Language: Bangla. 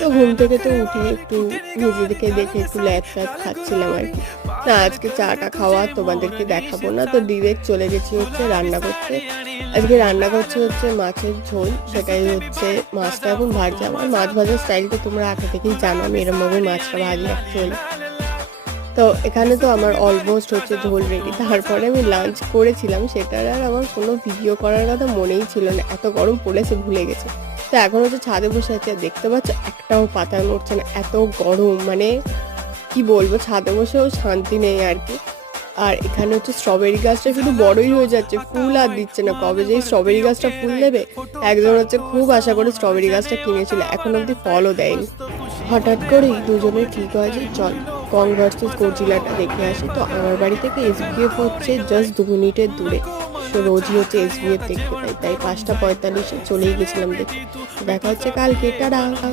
তো ঘুম থেকে তো উঠে একটু নিজেদেরকে দেখে একটু ল্যাদ ফ্যাদ খাচ্ছিলাম আর কি। না আজকে চাটা খাওয়া তোমাদেরকে দেখাবো না, তো ডিরেক্ট চলে গেছি হচ্ছে রান্না করতে। আজকে রান্না করছি হচ্ছে মাছের ঝোল, সেটাই হচ্ছে মাছটা এখন ভাজছে। আমার মাছ ভাজার স্টাইলটা তোমরা আগে থেকেই জানো, আমি এরমভাবে মাছটা ভাজি অ্যাকচুয়ালি। তো এখানে তো আমার অলমোস্ট হচ্ছে ঝোল রেডি। তারপরে আমি লাঞ্চ করেছিলাম, সেটার আর আমার কোনো ভিডিও করার কথা মনেই ছিল না, এত গরম পড়েছে ভুলে গেছি। তো এখন হচ্ছে ছাদে বসে আছি, আর দেখতে পাচ্ছ একটাও পাতা নড়ছে না, এত গরম। মানে কি বলবো, ছাদে বসেও শান্তি নেই আর কি। আর এখানে হচ্ছে স্ট্রবেরি গাছটা শুধু বড়ই হয়ে যাচ্ছে, ফুল আর দিচ্ছে না। কবে যে স্ট্রবেরি গাছটা ফুল দেবে, একজন হচ্ছে খুব আশা করে স্ট্রবেরি গাছটা কিনেছিল, এখন অব্দি ফলও দেয়নি। হঠাৎ করেই দুজনের ঠিক হয় যে চল কং ভার্সেস গডজিলাটা দেখে আসি। তো আমার বাড়ি থেকে এসবিএফ হচ্ছে জাস্ট 2 মিনিটের দূরে। তো রোজই হচ্ছে এসবিএফ দেখতে পাই, তাই 5টা 45-এ চলেই গেছিলাম দেখতে। দেখা হচ্ছে কালকে, টাটা।